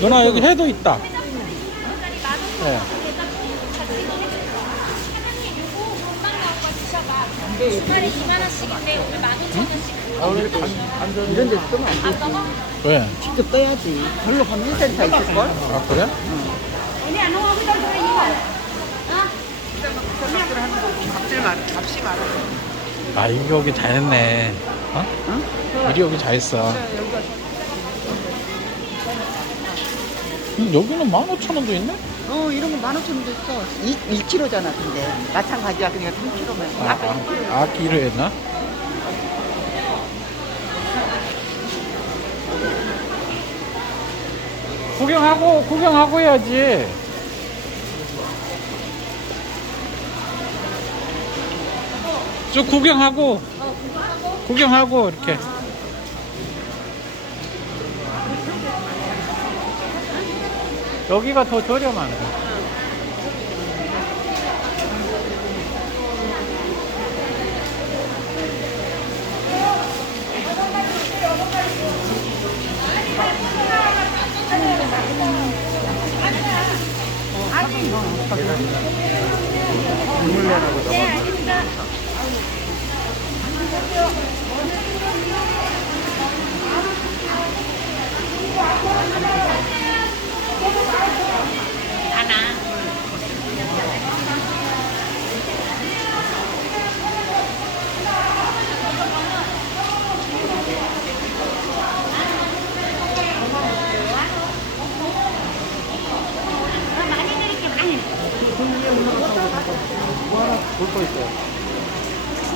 누나 여기 회도 있다. 네. 주말에 2만 원씩인데 오늘 15,000원씩 이런 데서 뜨면 안 안 되지. 먹어? 왜? 직접 떠야지. 별로 한 1cm 있을걸? 아 그래? 언니 안 먹어? 그럼 그래 이거 값질 많, 값이 많아. 아 이게 오기 잘했네. 어? 응? 이리 오기 잘했어. 음, 여기는 15,000원도 있네? 어, 이런 거 15,000원도 있어. 2, 1kg잖아, 근데. 마찬가지야. 그냥 3kg면. 아, 아, 아 기로였나? 구경하고 구경하고 해야지. 쭉 구경하고 구경하고 이렇게. 여기가 더 저렴하네. 많이 드릴게 많이 볼거 있어요.